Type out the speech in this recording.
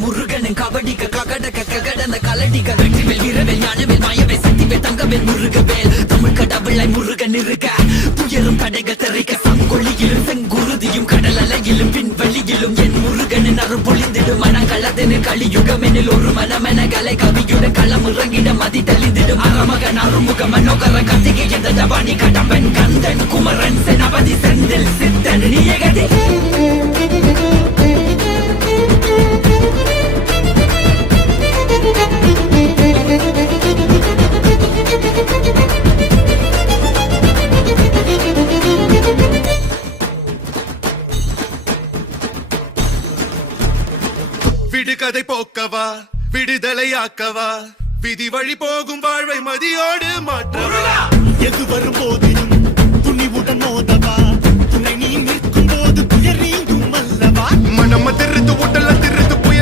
முருகனின் கபடிக்க ககடக்க ககடன கலடிக்க வெற்றிவேல் வீரவேல் ஞானவேல் மாயவேல் சக்திவேல் தங்கவேல் முருகவேல் தமிழ் கடவுளை முருகன் இருக்க துயரும் கடைகள் திரைக்க சங்கொழியிலும் செங்குருதியும் கடல் அலையிலும் பின்வழியிலும் என் முருகனின் அருள் பொழிந்திடும் மனங்களதென கலியுகமெனில் ஒரு மனமென கலை கவியுடன் களம் இறங்கிட மதி தெளிந்திடும் அறமகன் அருமுக மனோகர கத்திகை எந்த ஜபானி கடம்பன் கந்தன் குமரன் செனபதி செந்தில் சித்தன் நீயகதி விடுகதை போக்கவா விடுதலையாக்கவா விதி வழி போகும் வாழ்வை மதியோடு மாற்றவா எது வரும் போதிலும் துணிவுடன் மோதவா துணை நீ நிற்கும் போது துயர் நீங்கும் அல்லவா மனம் திருத்து உடல